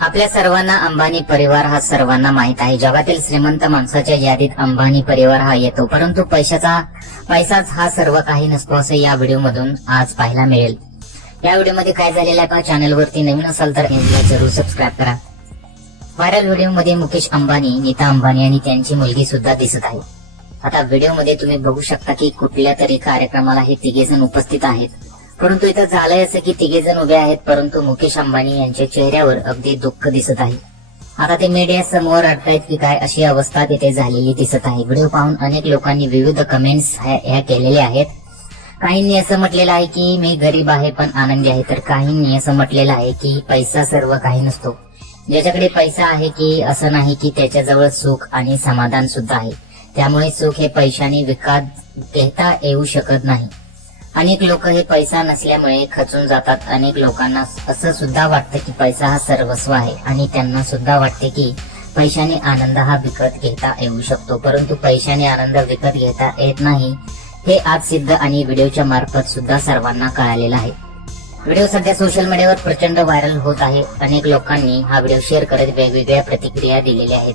आपल्या सर्वांना अंबानी परिवार हा सर्वांना माहित आहे. जगातील श्रीमंत माणसाच्या यादीत अंबानी परिवार हा येतो, परंतु पैसाच हा सर्व काही नसतो असे या व्हिडिओ मधून आज पाहायला मिळेल. या व्हिडिओ काय झालेला आहे, चॅनल वरती नवीन असाल तर जरूर सबस्क्राईब करा. व्हायरल व्हिडिओ मध्ये मुकेश अंबानी, नीता अंबानी आणि त्यांची मुलगी सुद्धा दिसत आहे. आता व्हिडिओ मध्ये तुम्ही बघू शकता की कुठल्या तरी कार्यक्रमाला हे तिघेजण उपस्थित आहेत, परंतु इथं झालंय असं की तिघेजण उभे आहेत, परंतु मुकेश अंबानी यांच्या चेहऱ्यावर अगदी दुःख दिसत आहे. आता ते मीडिया समोर अडतायत की काय अशी अवस्था तिथे झालेली दिसत आहे. व्हिडिओ पाहून अनेक लोकांनी विविध कमेंट्स ह्या केलेल्या आहेत. काहींनी असं म्हटलेलं आहे की मी गरीब आहे पण आनंदी आहे, तर काहींनी असं म्हटलेलं आहे की पैसा सर्व काही नसतो. ज्याच्याकडे पैसा आहे की असं नाही की त्याच्याजवळ सुख आणि समाधान सुद्धा आहे, त्यामुळे सुख हे पैशाने विकत घेता येऊ शकत नाही. अनेक लोक हे पैसा नसल्यामुळे खचून जातात. अनेक लोकांना असं सुद्धा वाटतं की पैसा हा सर्वस्व आहे आणि त्यांना सुद्धा वाटते की पैशाने आनंद हा विकत घेता येऊ शकतो, परंतु पैशाने आनंद विकत घेता येत नाही हे आज सिद्ध आणि व्हिडिओच्या मार्फत सुद्धा सर्वांना कळालेलं आहे. व्हिडिओ सध्या सोशल मीडियावर प्रचंड व्हायरल होत आहे. अनेक लोकांनी हा व्हिडिओ शेअर करत वेगवेगळ्या प्रतिक्रिया दिलेल्या आहेत.